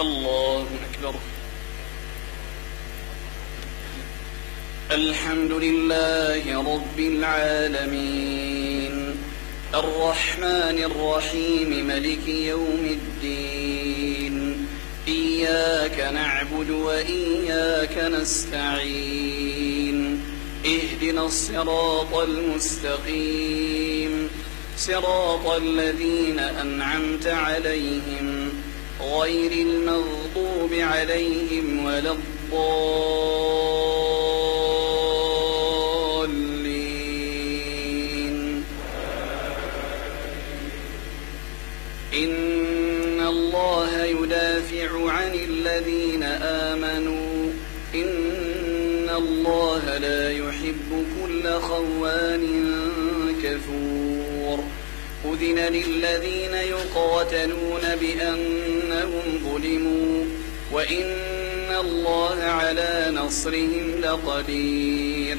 الله أكبر. الحمد لله رب العالمين الرحمن الرحيم ملك يوم الدين إياك نعبد وإياك نستعين اهدنا الصراط المستقيم صراط الذين أنعمت عليهم غير المغضوب عليهم ولا الضالين. إن الله يدافع عن الذين آمنوا إن الله لا يحب كل خوان كفور. أذن للذين يقاتلون بأنهم ظلموا وإن الله على نصرهم لقدير.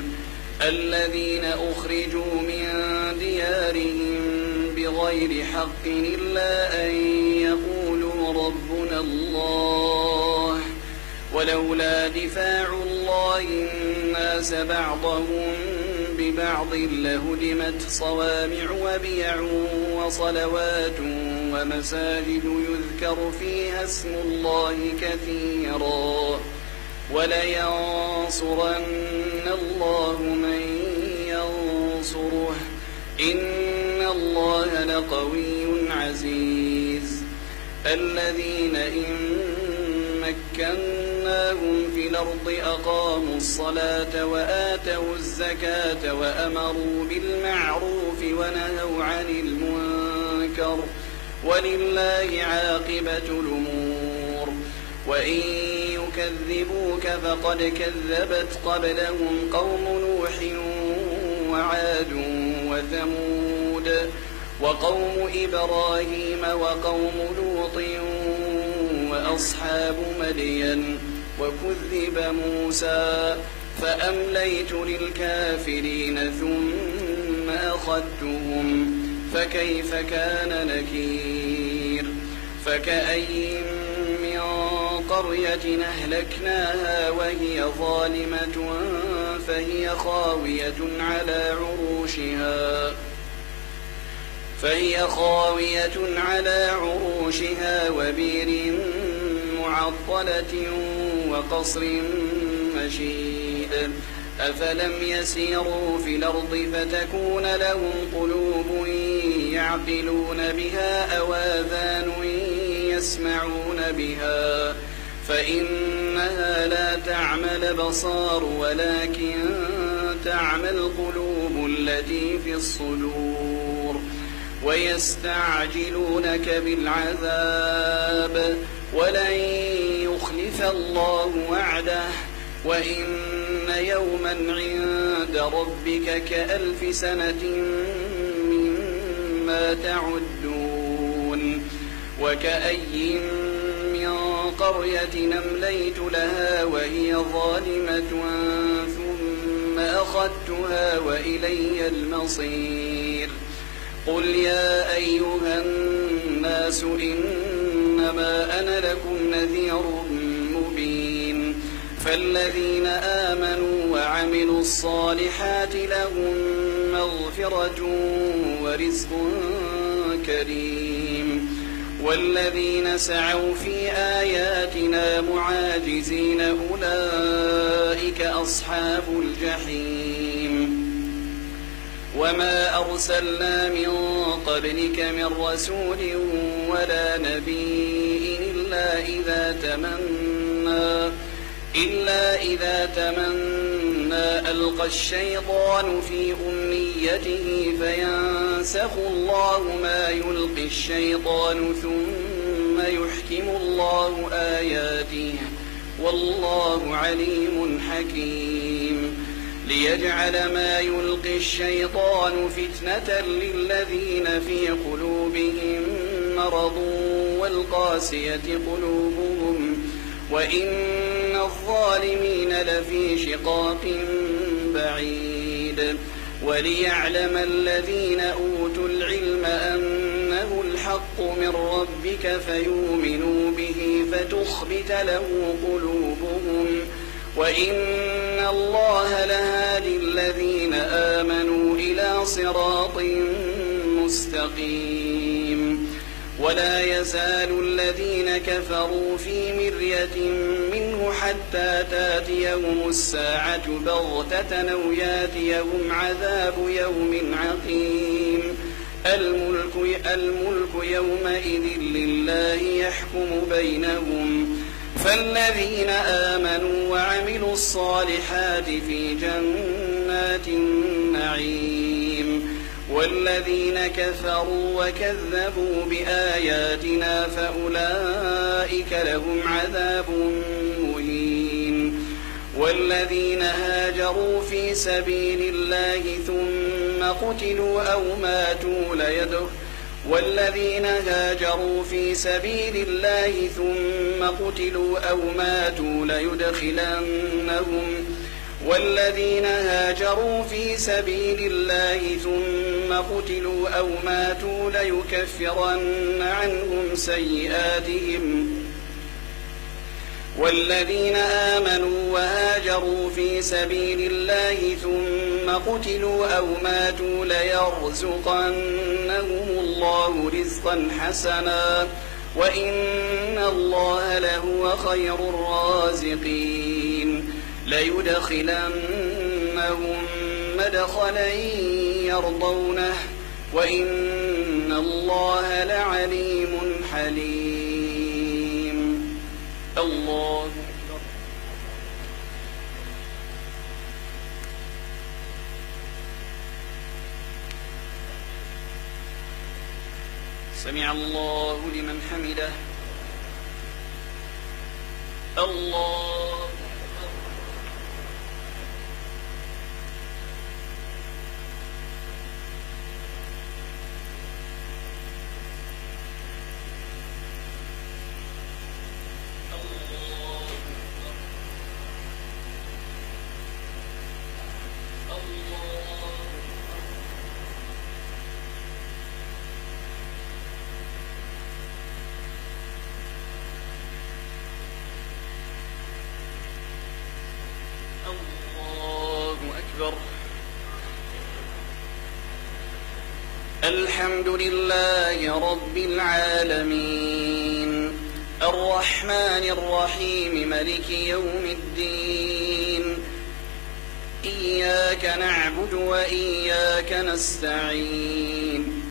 الذين أخرجوا من ديارهم بغير حق إلا أن يقولوا ربنا الله ولولا دفاع الله الناس بعضهم ببعض لهدمت صوامع وبيع وصلوات ومساجد يذكر فيها اسم الله كثيرا ولينصرن الله من ينصره إن الله لقوي عزيز. الذين إن مكناهم في الأرض أقاموا الصلاة وآتوا الزكاة وأمروا بالمعروف ونهوا عن المنكر ولله عاقبة الأمور. وإن يكذبوك فقد كذبت قبلهم قوم نوح وعاد وثمود وقوم إبراهيم وقوم لوط وأصحاب مدين وكذب موسى فأمليت للكافرين ثم أخذتهم فكيف كان نكير. فكأين من قرية أهلكناها وهي ظالمة فهي خاوية على عروشها وبئر معطلة وقصر مشيد. أفلم يسيروا في الأرض فتكون لهم قلوب يعقلون بها أو آذان يسمعون بها فإنها لا تعمى الأبصار ولكن تعمى القلوب التي في الصدور. ويستعجلونك بالعذاب ولن يخلف الله وعده وإن يوما عند ربك كألف سنة مما تعدون. وكأين من قرية أمليت لها وهي ظالمة ثم أخذتها وإلي المصير. قل يا أيها الناس إنما أنا لكم نذير مبين. فالذين آمنوا وعملوا الصالحات لهم مغفرة ورزق كريم. والذين سعوا في آياتنا معاجزين أولئك أصحاب الجحيم. وما أرسلنا من قبلك من رسول ولا نبي إلا إذا تمنى ألقى الشيطان في أمنيته فينسخ الله ما يلقي الشيطان ثم يحكم الله آياته والله عليم حكيم. ليجعل ما يلقي الشيطان فتنة للذين في قلوبهم مرض والقاسية قلوبهم وإن الظالمين لفي شقاق بعيد. وليعلم الذين أوتوا العلم أنه الحق الحق من ربك فيؤمنوا به فتخبت له قلوبهم وإن الله لهادي الذين آمنوا إلى صراط مستقيم ولا يزال الذين كفروا في مرية منه حتى تاتيهم الساعة بغتة أو ياتيهم عذاب يوم عقيم الملك يومئذ لله يحكم بينهم فالذين آمنوا وعملوا الصالحات في جنات النعيم والذين كفروا وكذبوا بآياتنا فأولئك لهم عذاب مهين والذين هاجروا في سبيل الله ثم قتلوا أو ماتوا ليكفرن عنهم سيئاتهم والذين آمنوا وهاجروا في سبيل الله ثم قتلوا أو ماتوا ليرزقنهم الله رزقا حسنا وإن الله لهو خير الرازقين ليدخلنهم مدخلا يرضونه وإن الله لعليم حليم الله سمع الله لمن حمده الله الحمد لله رب العالمين الرحمن الرحيم ملك يوم الدين إياك نعبد وإياك نستعين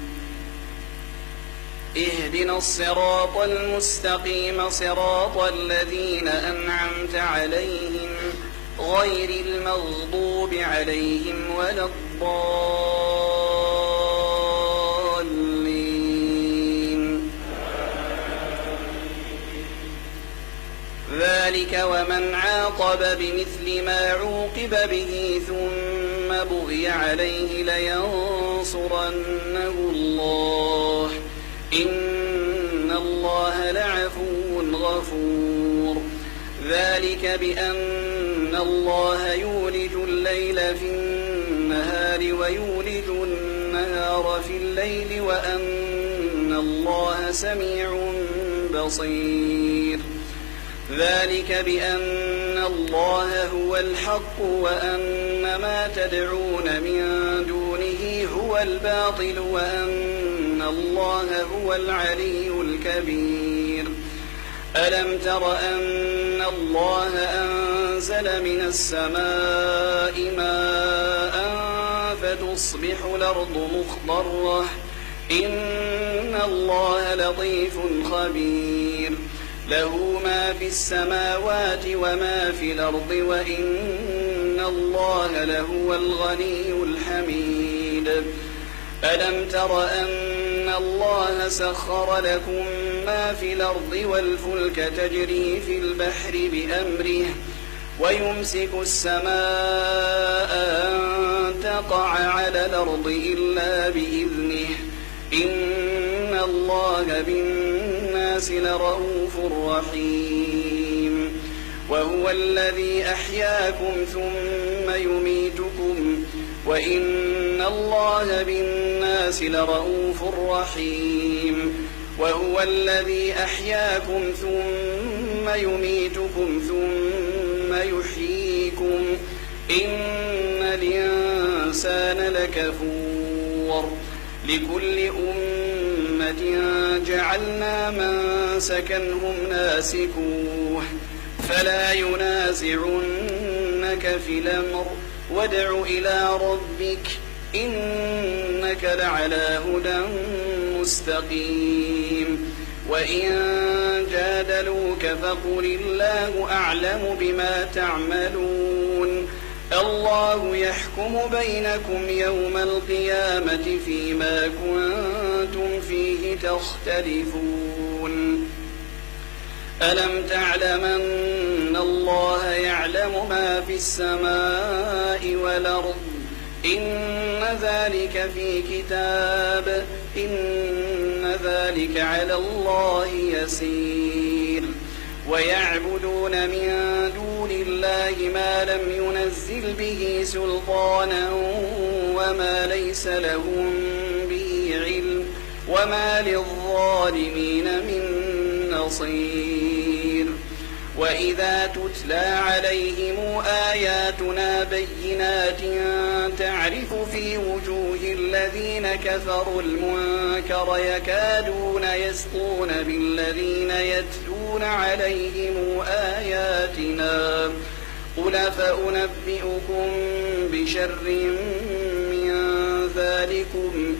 اهدنا الصراط المستقيم صراط الذين أنعمت عليهم غير المغضوب عليهم ولا الضالين ذلك ومن عاقب بمثل ما عوقب به ثم بغي عليه لينصرنه الله إن الله لعفو غفور ذلك بأن الله يولج الليل في النهار ويولج النهار في الليل وأن الله سميع بصير ذلك بأن الله هو الحق وأن ما تدعون من دونه هو الباطل وأن الله هو العلي الكبير ألم تر أن الله أنزل من السماء ماء فتصبح الأرض مخضرة إن الله لطيف خبير له ما في السماوات وما في الأرض وإن الله لهو الغني الحميد ألم تر أن الله سخر لكم ما في الأرض والفلك تجري في البحر بأمره ويمسك السماء أن تقع على الأرض إلا بإذنه إن الله بالناس لرؤوف رحيم وهو الذي أحياكم ثم يميتكم وإن الله بالناس بالناس لرؤوف رحيم وهو الذي أحياكم ثم يميتكم ثم يحييكم إن الإنسان لكفور لكل أمة جعلنا منسكا هم ناسكوه فلا ينازعنك في الأمر وادع إلى ربك إنك لعلى هدى مستقيم وإن جادلوك فقل الله أعلم بما تعملون الله يحكم بينكم يوم القيامة فيما كنتم فيه تختلفون ألم تعلم أن الله يعلم ما في السماء والأرض إن ذلك في كتاب إن ذلك على الله يسير ويعبدون من دون الله ما لم ينزل به سلطانا وما ليس لهم به علم وما للظالمين من نصير وإذا تتلى عليهم آياتنا بينات تعرف في وجوه الذين كفروا المنكر يكادون يسطون بالذين يتلون عليهم آياتنا قل فأنبئكم بشر من ذلكم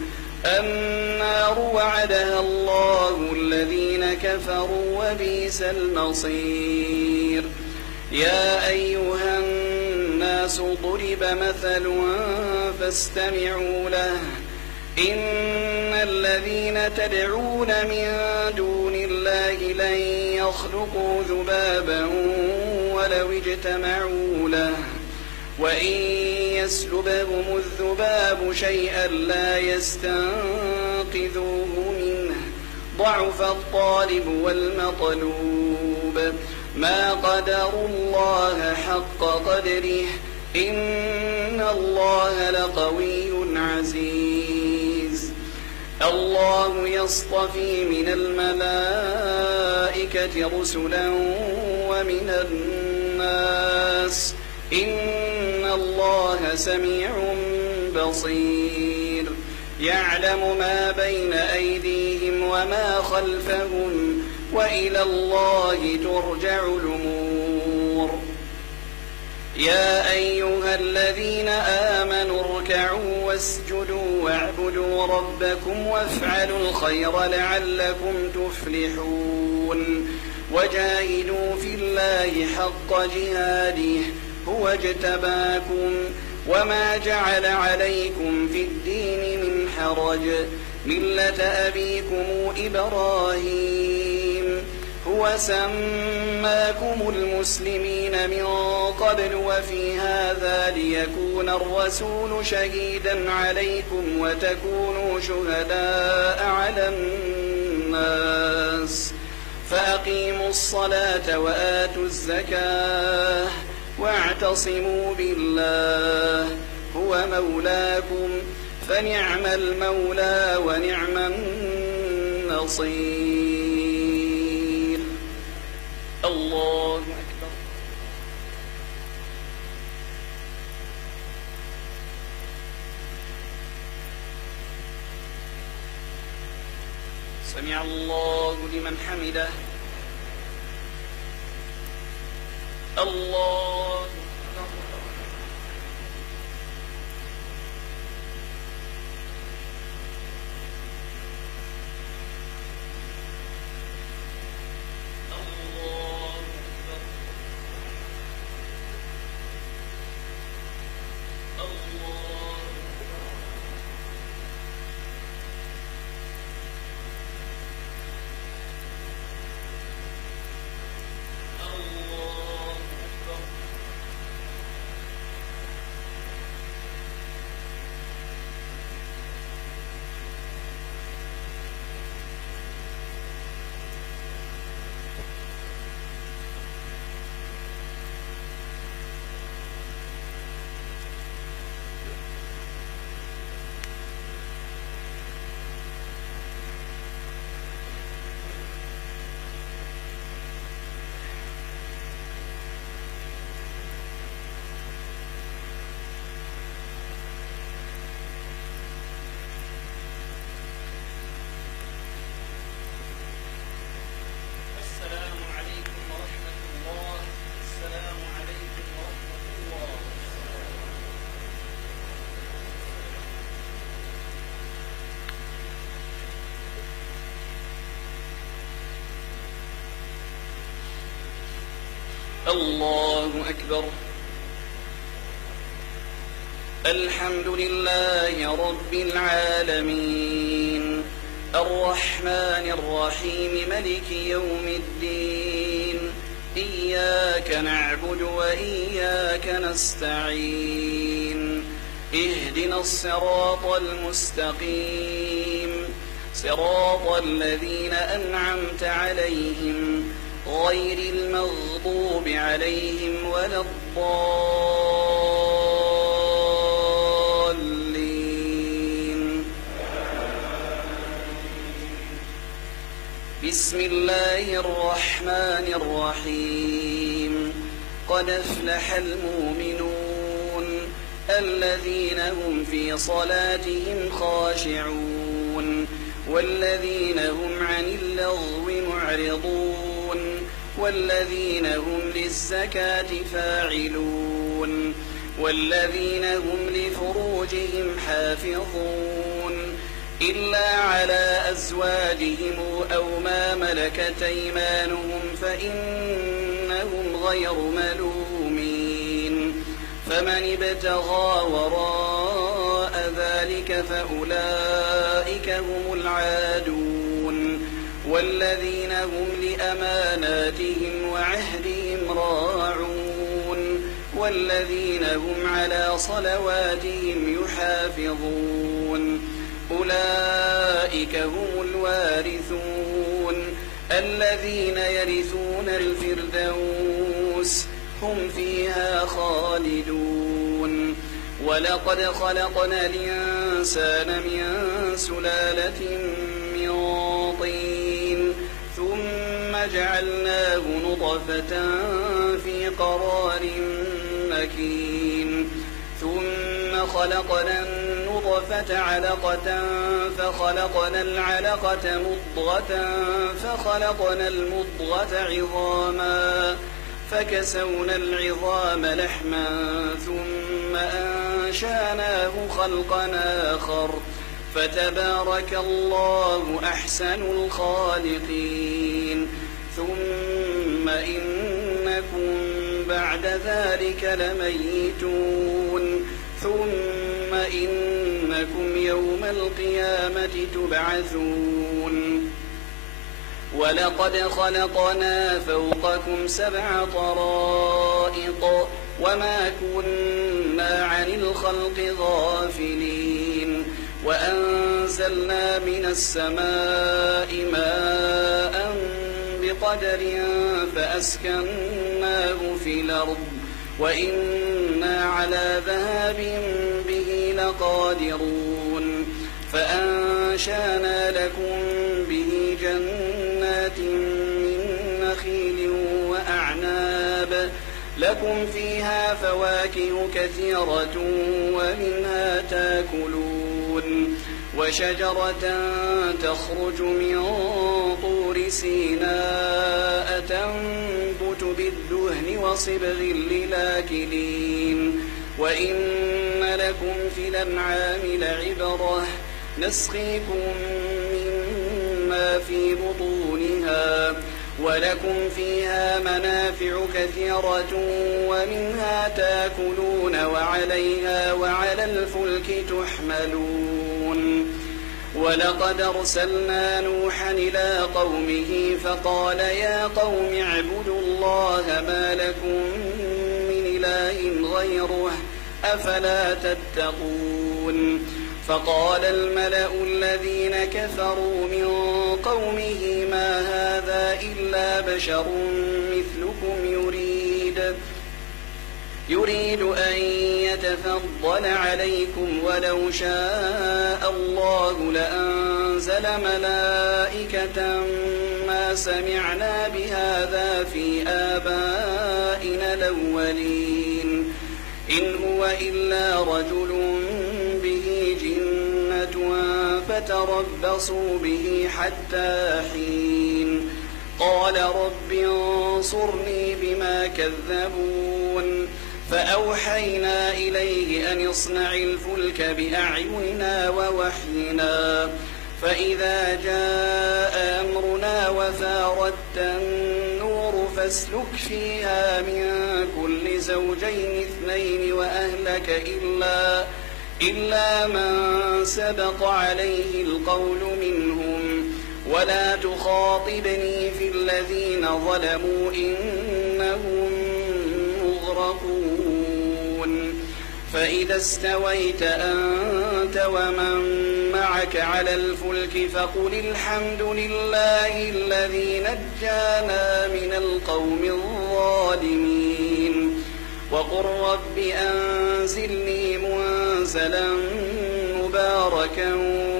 النار وعدها الله الذين كفروا وبئس المصير يا أيها الناس ضرب مثل فاستمعوا له إن الذين تدعون من دون الله لن يخلقوا ذبابا ولو اجتمعوا له وإن يسلبهم الذباب شيئا لا يستنقذوه منه ضعف الطالب والمطلوب ما قدروا الله حق قدره إن الله لقوي عزيز الله يصطفي من الملائكة رسلا ومن الناس إن الله سميع بصير يعلم ما بين أيديهم وما خلفهم وإلى الله ترجع الأمور يا أيها الذين آمنوا اركعوا واسجدوا واعبدوا ربكم وافعلوا الخير لعلكم تفلحون وجاهدوا في الله حق جهاده هو اجتباكم وما جعل عليكم في الدين من حرج ملة أبيكم إبراهيم هو سماكم المسلمين من قبل وفي هذا ليكون الرسول شهيدا عليكم وتكونوا شهداء على الناس فأقيموا الصلاة وآتوا الزكاة واعتصموا بالله هو مولاكم فنعم المولى ونعم النصير الله أكبر سمع الله لمن حمده الله الله أكبر. الحمد لله رب العالمين الرحمن الرحيم ملك يوم الدين إياك نعبد وإياك نستعين اهدنا الصراط المستقيم صراط الذين أنعمت عليهم غير المغضوب عليهم ولا الضالين. بسم الله الرحمن الرحيم قد أفلح المؤمنون الذين هم في صلاتهم خاشعون والذين هم عن اللغو معرضون والذين هم للزكاة فاعلون والذين هم لفروجهم حافظون إلا على أزواجهم أو ما ملكت أيمانهم فإنهم غير ملومين فمن ابتغى وراء ذلك فأولئك هم العادون والذين هم لأماناتهم وعهدهم راعون والذين هم على صلواتهم يحافظون أولئك هم الوارثون الذين يرثون الفردوس هم فيها خالدون. ولقد خلقنا الإنسان من سلالة من طين ثم جعلناه نطفة في قرار مكين ثم خلقنا النطفة علقة فخلقنا العلقة مضغة فخلقنا المضغة عظاما فكسونا العظام لحما ثم أنشأناه خلقا آخر فتبارك الله أحسن الخالقين. ثم إنكم بعد ذلك لميتون ثم إنكم يوم القيامة تبعثون. ولقد خلقنا فوقكم 7 طرائق وما كنا عن الخلق غافلين وأنزلنا من السماء ماء بقدر فأسكناه في الأرض وإنا على ذهاب به لقادرون فأنشأنا لكم به جنات من نخيل وأعناب لكم فيها فواكه كثيرة ومنها تاكلون وشجرة تخرج من طور سيناء تنبت بالدهن وصبغ للآكلين وإن لكم في الأنعام لعبرة نسقيكم مما في بطونها ولكم فيها منافع كثيرة ومنها تاكلون وعليها وعلى الفلك تحملون. ولقد أرسلنا نوحا إلى قومه فقال يا قوم اعبدوا الله ما لكم من إله غيره أفلا تتقون. فقال الملأ الذين كفروا من قومه ما هذا إلا بشر مثلكم يريد أن يتفضل عليكم ولو شاء الله لأنزل ملائكة ما سمعنا بهذا في آبائنا الأولين إن هو إلا رجل به جنة فتربصوا به حتى حين. قال رب انصرني بما كذبون فأوحينا إليه أن اصنع الفلك بأعيننا ووحينا فإذا جاء أمرنا وفاردت النور فاسلك فيها من كل زوجين اثنين وأهلك إلا من سبق عليه القول منهم ولا تخاطبني في الذين ظلموا إنهم مغرقون فإذا استويت أنت ومن معك على الفلك فقل الحمد لله الذي نجانا من القوم الظالمين وقل رب أنزلني منزلا مباركا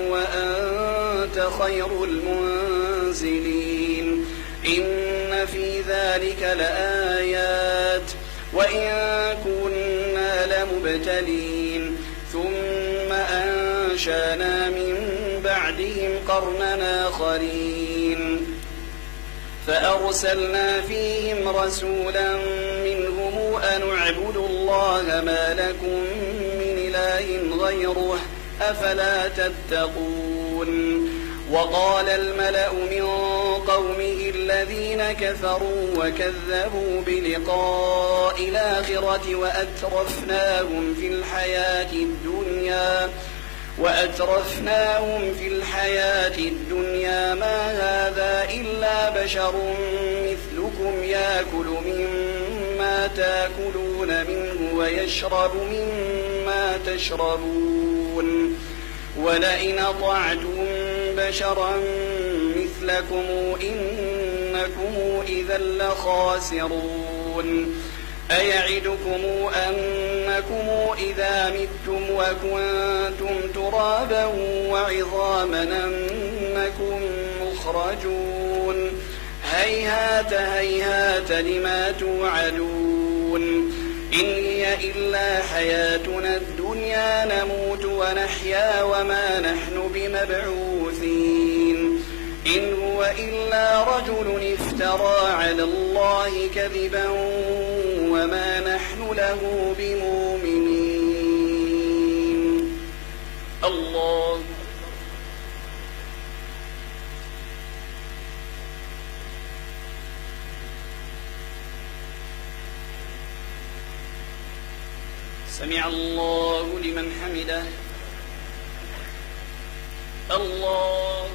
وأنت خير المنزلين إن في ذلك لآيات وإن كنا لمبتلين ثم أنشأنا من بعدهم قرنا آخرين فأرسلنا فيهم رسولا منهم أن اعبدوا الله ما لكم من إله غيره أفلا تتقون وقال الملأ من قومه الذين كفروا وكذبوا بلقاء الآخرة وأترفناهم في الحياة الدنيا ما هذا إلا بشر مثلكم يأكل مما تأكلون منه ويشرب مما تشربون ولئن أطعتم بشرا مثلكم إنكم إذا لخاسرون أيعدكم أنكم إذا متم وكنتم ترابا وعظاما أنكم مخرجون هيهات هيهات لما توعدون إن هي إلا حياتنا الدنيا نموت ونحيا وما نحن بمبعوثين إن هو إلا رجل افترى على الله كذبا وما نحن له بمؤمنين الله سمع الله لمن حمده الله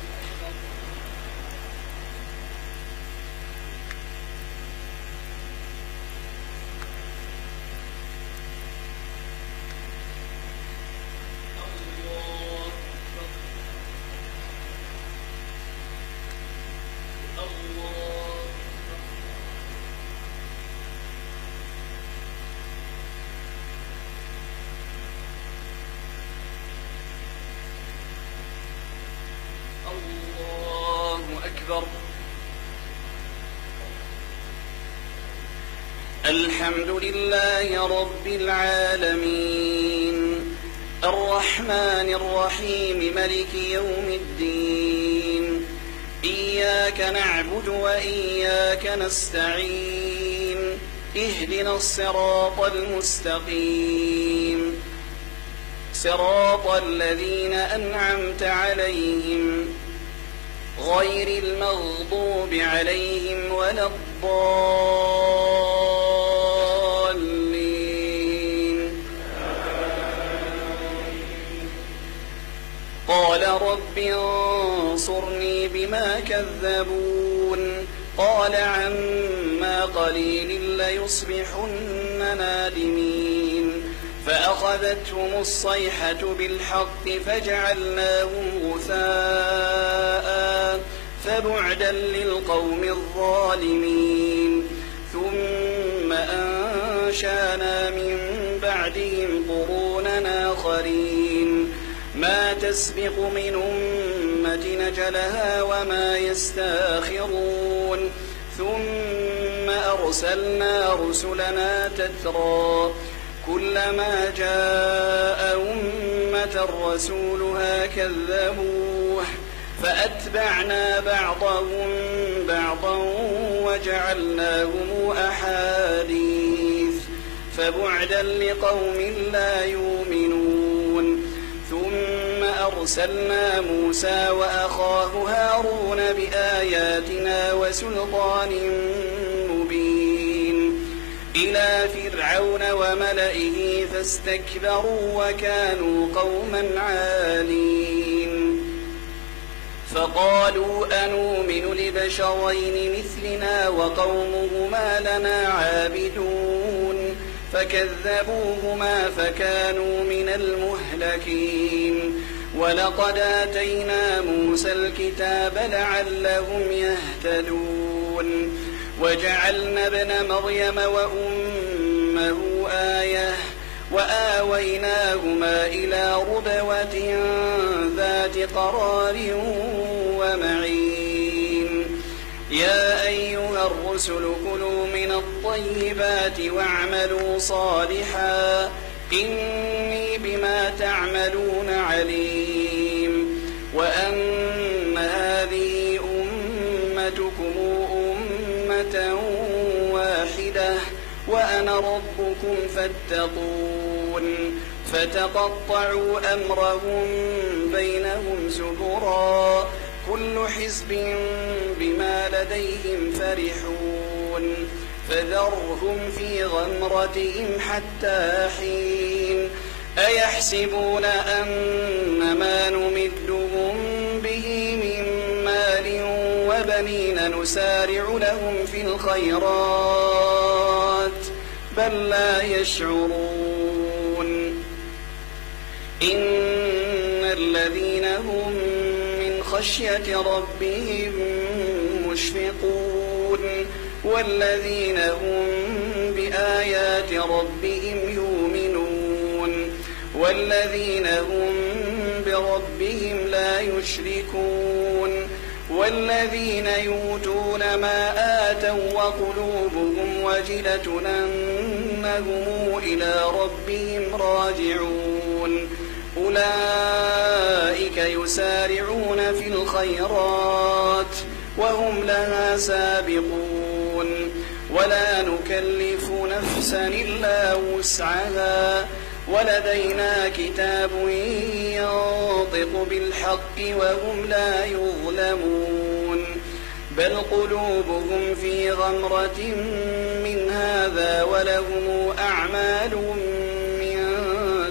الحمد لله رب العالمين الرحمن الرحيم ملك يوم الدين إياك نعبد وإياك نستعين اهدنا الصراط المستقيم صراط الذين أنعمت عليهم غير المغضوب عليهم ولا الضالين قال رب انصرني بما كذبون قال عما قليل ليصبحن نادمين فأخذتهم الصيحة بالحق فجعلناهم غثاء فبعدا للقوم الظالمين ثم أنشأنا من بعدهم قرونا آخرين ما تسبق من أمة نجلها وما يستاخرون ثم أرسلنا رسلنا تترى كلما جاء أمة رسولها كذبوه فأتبعنا بعضهم بعضا وجعلناهم أحاديث فبعدا لقوم لا يؤمنون ثم أرسلنا موسى وأخاه هارون بآياتنا وسلطان مبين إلى فرعون وملئه فاستكبروا وكانوا قوما عالين فقالوا أنؤمن لبشرين مثلنا وقومهما لنا عابدون فكذبوهما فكانوا من المهلكين ولقد آتينا موسى الكتاب لعلهم يهتدون وجعلنا ابن مريم وأمه آية وآويناهما إلى ربوة ذات قرار ومعين يا أيها الرسل كلوا من الطيبات واعملوا صالحا إني بما تعملون عليم وأن هذه أمتكم أمة واحدة وأنا ربكم فاتقون فتقطعوا أمرهم بينهم زبرا كل حزب بما لديهم فرحون فذرهم في غمرتهم حتى حين أيحسبون أن ما نمدهم به من مال وبنين نسارع لهم في الخيرات بل لا يشعرون إن الذين هم من خشية ربهم مشفقون والذين هم بآيات ربهم يؤمنون والذين هم بربهم لا يشركون والذين يؤتون ما آتوا وقلوبهم وجلة أنهم إلى ربهم راجعون أولئك يسارعون في الخيرات وهم لها سابقون ولا نكلف نفسا إلا وسعها ولدينا كتاب ينطق بالحق وهم لا يظلمون بل قلوبهم في غمرة من هذا ولهم أعمال من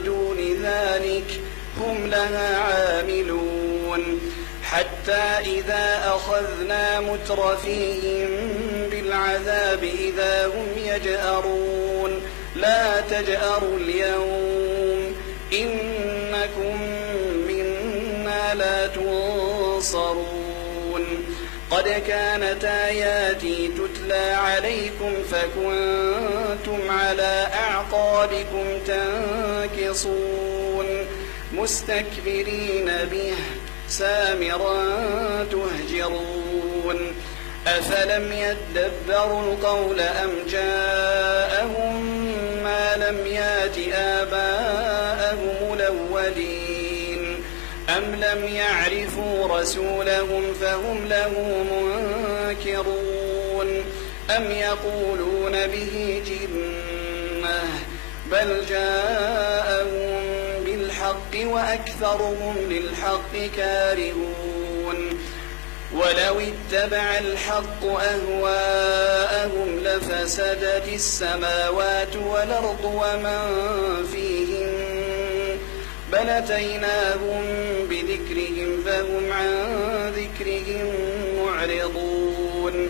دون ذلك هم لها عاملون حتى إذا أخذنا مترفيهم بالعذاب إذا هم يجأرون لا تجأروا اليوم إنكم منا لا تنصرون قد كانت آياتي تتلى عليكم فكنتم على أعقابكم تنكصون مستكبرين به سامرا تهجرون أفلم يدبروا القول أم جاءهم ما لم يات آباءهم الأولين أم لم يعرفوا رسولهم فهم له منكرون أم يقولون به جنة بل جاءهم بالحق وأكثرهم للحق كارهون ولو اتبع الحق أهواءهم لفسدت السماوات والأرض ومن فيهن بل أتيناهم بذكرهم فهم عن ذكرهم معرضون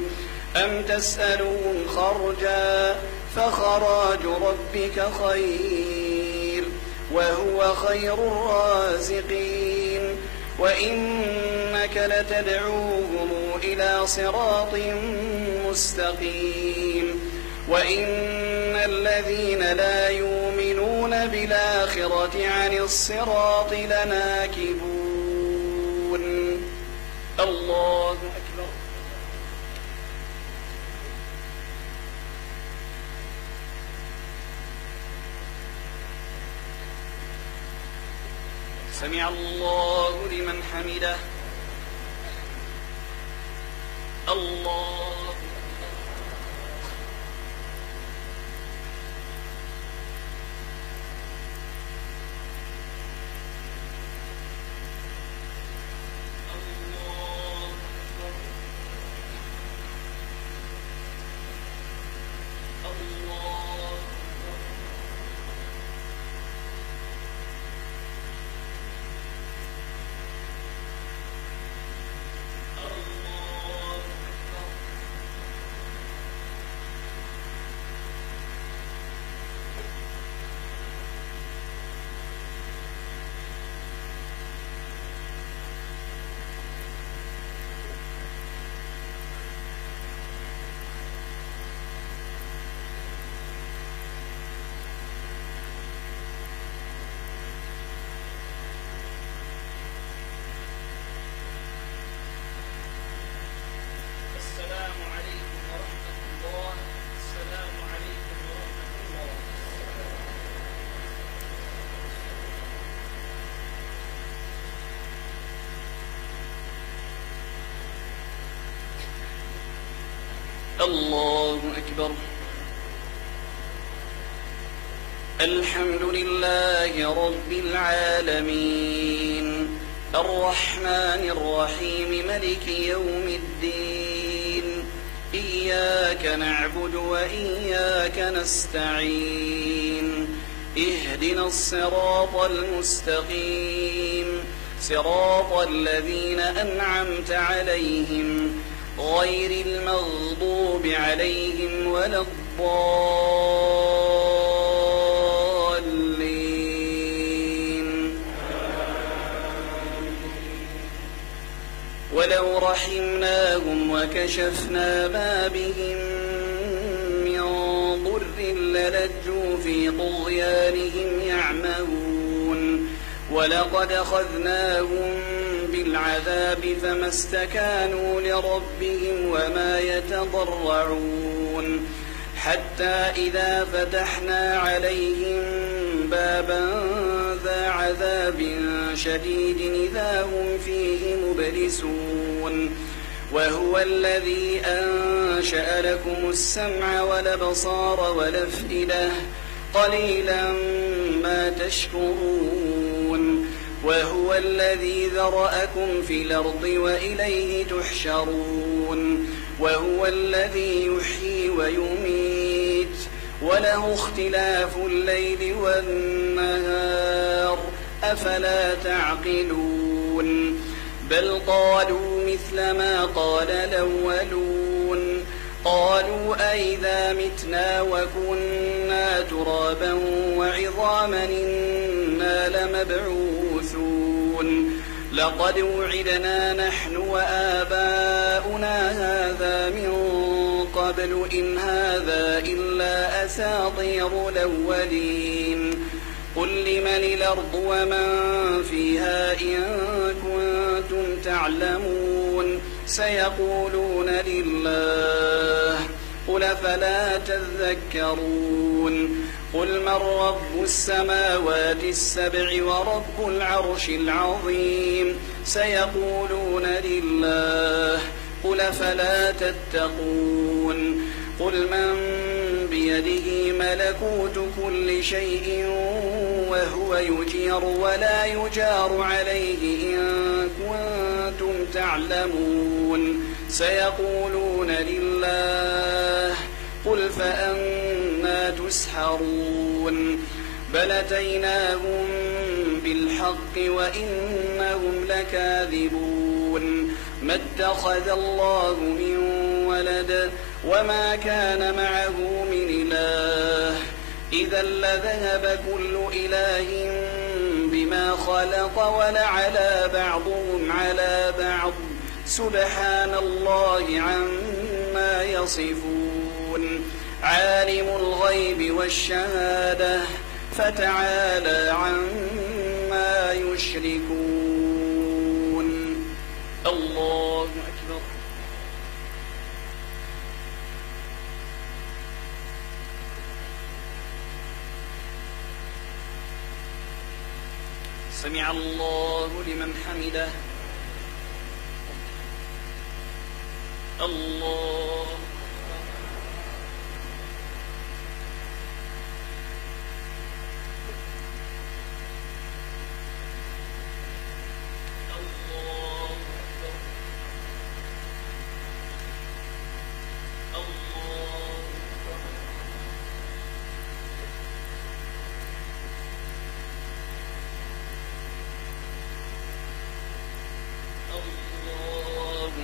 أم تسألهم خرجا فخراج ربك خير وهو خير الرازقين وإنك لتدعوهم إلى صراط مستقيم وإن الذين لا يؤمنون بالآخرة عن الصراط لناكبون الله أكبر سمع الله لمن حمده الله الله الله أكبر. الحمد لله رب العالمين الرحمن الرحيم ملك يوم الدين إياك نعبد وإياك نستعين اهدنا الصراط المستقيم صراط الذين أنعمت عليهم غير المغضوب عليهم ولا الضالين. ولو رحمناهم وكشفنا ما بهم من ضر للجوا في طغيانهم يعمهون ولقد أخذناهم بالعذاب فما استكانوا لربهم وما يتضرعون حتى إذا فتحنا عليهم بابا ذا عذاب شديد إذا هم فيه مبلسون وهو الذي أنشأ لكم السمع والأبصار والأفئدة قليلا ما تشكرون وهو الذي ذرأكم في الأرض وإليه تحشرون وهو الذي يحيي ويميت وله اختلاف الليل والنهار أفلا تعقلون بل قالوا مثل ما قال الأولون قالوا أئذا متنا وكنا ترابا وعظاما إنا لمبعوثون لقد وعدنا نحن وآباؤنا هذا من قبل إن هذا إلا أساطير الأولين قل لمن الأرض ومن فيها إن كنتم تعلمون سيقولون لله قل فلا تذكرون قل من رب السماوات السبع ورب العرش العظيم سيقولون لله قل فلا تتقون قل من بيده ملكوت كل شيء وهو يجير ولا يجار عليه إن كنتم تعلمون سيقولون لله قل فأنى تسحرون بل أتيناهم بالحق وإنهم لكاذبون ما اتخذ الله من ولد وما كان معه من إله إذا لذهب كل إله بما خلق ولعلى بعضهم على بعض سبحان الله عما يصفون عالم الغيب والشهادة فتعالى عما يشركون. الله أكبر. سمع الله لمن حمده. الله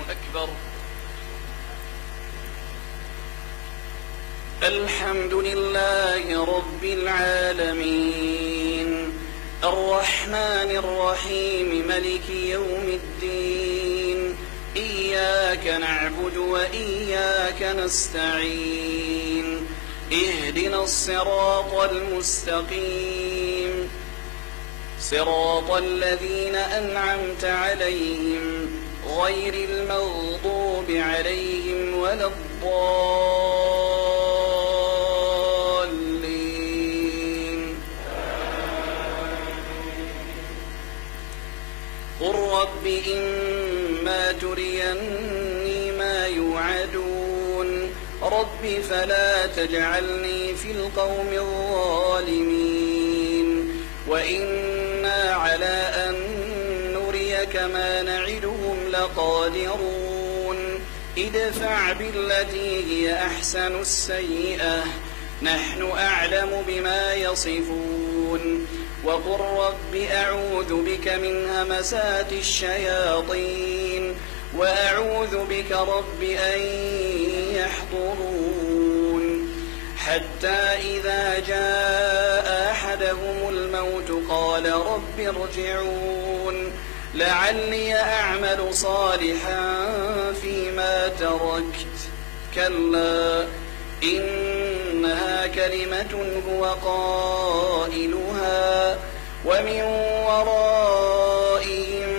أكبر. الحمد لله رب العالمين الرحمن الرحيم ملك يوم الدين إياك نعبد وإياك نستعين اهدنا الصراط المستقيم صراط الذين أنعمت عليهم غير المغضوب عليهم ولا الضالين. قل رب إما تريني ما يوعدون رب فلا تجعلني في القوم الظالمين وإنا على أن نريك ما نعدهم لقادرون ادفع بالتي هي أحسن السيئة نحن أعلم بما يصفون وقل رب أعوذ بك من همسات الشياطين وأعوذ بك رب أن يحضرون حتى إذا جاء أحدهم الموت قال رب ارجعون لعلي أعمل صالحا فيما تركت كلا إنها كلمة هو قائلها ومن ورائهم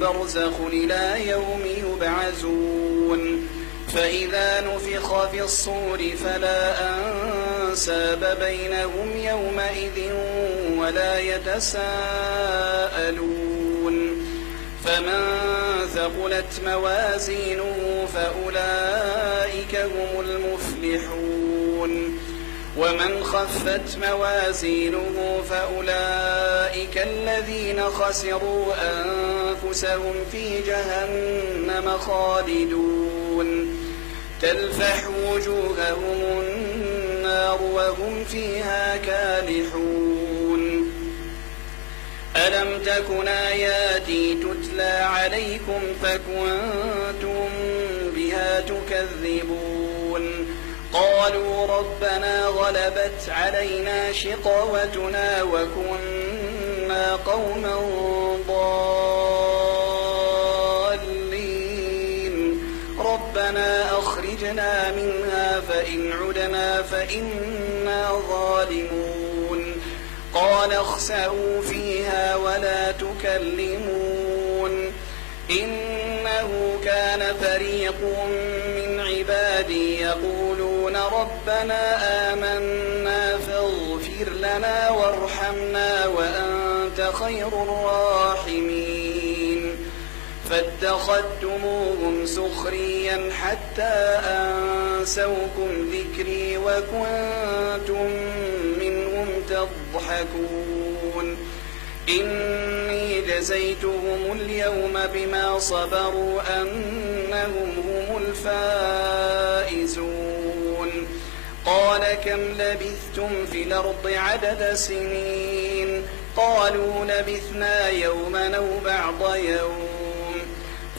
برزخ إلى يوم يبعثون فإذا نفخ في الصور فلا أنساب بينهم يومئذ ولا يتساءلون فمن ثقلت موازينه فأولئك هم المفلحون ومن خفت موازينه فأولئك الذين خسروا أنفسهم في جهنم خالدون تلفح وجوههم النار وهم فيها كالحون ألم تكن آياتي تتلى عليكم فكنتم بها تكذبون قالوا ربنا غلبت علينا شقوتنا وكنا قوما ضالين ربنا أخرجنا منها فإن عدنا فإنا ظالمون قال اخسئوا فيها ولا تكلمون إنه كان فريق من عبادي يقولون ربنا آمنا فاغفر لنا وارحمنا وأنت خير الراحمين فاتخذتموهم سخريا حتى أنسوكم ذكري وكنتم منهم تضحكون إني جزيتهم اليوم بما صبروا أنهم هم الفائزون قال كم لبثتم في الأرض عدد سنين قالوا لبثنا يوما أو بعض يوم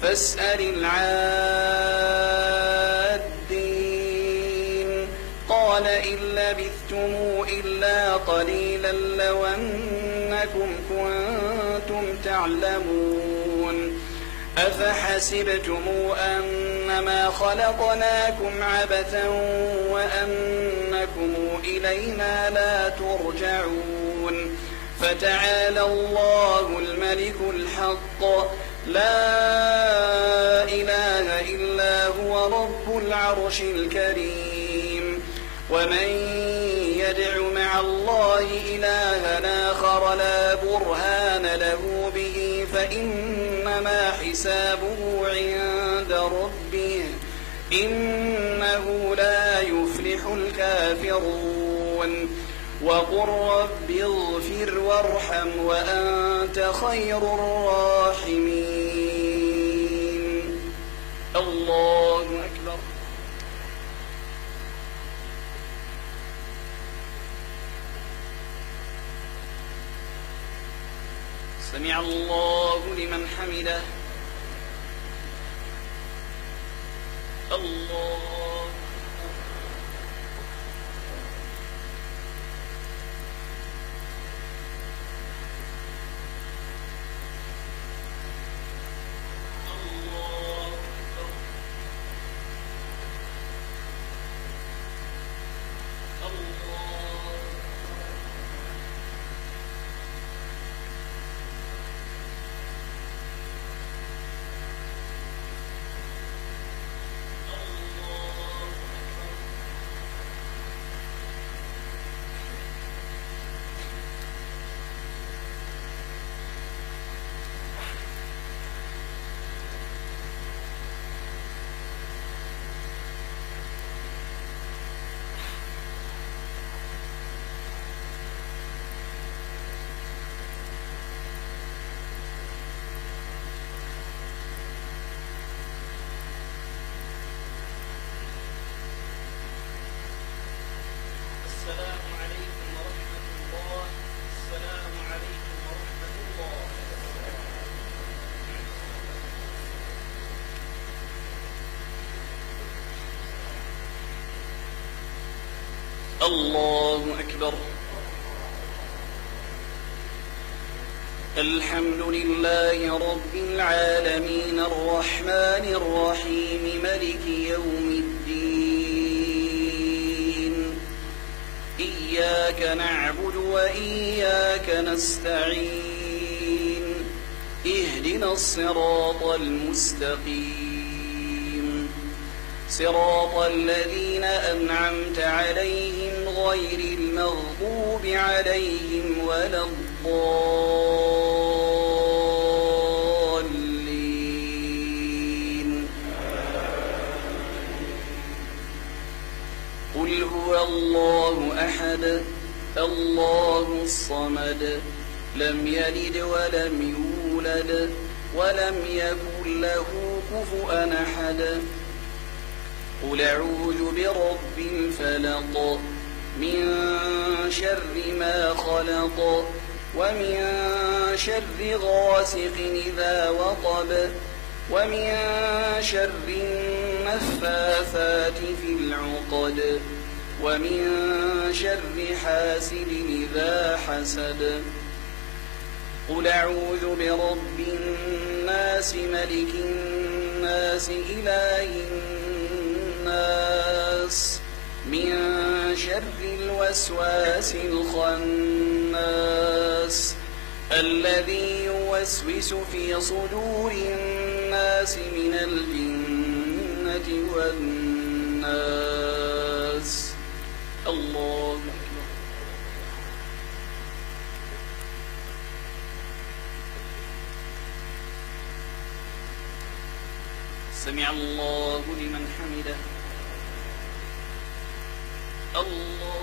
فاسأل العادين قال إن لبثتم إلا قليلا لو أنكم كنتم تعلمون أفحسبتم أنما خلقناكم عبثا وأنكم إلينا لا ترجعون فتعالى الله الملك الحق لا إله إلا هو رب العرش الكريم ومن يدع مع الله إلها آخر لا برهان له به فإنما حسابه عند ربه إنه لا يفلح الكافرون وقل رب اغفر وارحم وأنت خير الراحمين الله أكبر سمع الله لمن حمده الله الله الله أكبر. الحمد لله رب العالمين الرحمن الرحيم ملك يوم الدين. إياك نعبد وإياك نستعين. اهدنا الصراط المستقيم صراط الذين أنعمت عليهم غير المغضوب عليهم ولا الضالين. قل هو الله أحد الله الصمد لم يلد ولم يولد ولم يكن له كفؤا أحد. قل أعوذ برب الفلق من شر ما خلق ومن شر غاسق إذا وقب ومن شر النفاثات في العقد ومن شر حاسد إذا حسد. قل أعوذ برب الناس ملك الناس إله الناس من شر الوسواس الخناس الذي يوسوس في صدور الناس من الجنة والناس. الله أكبر. سمع الله لمن حمده. الله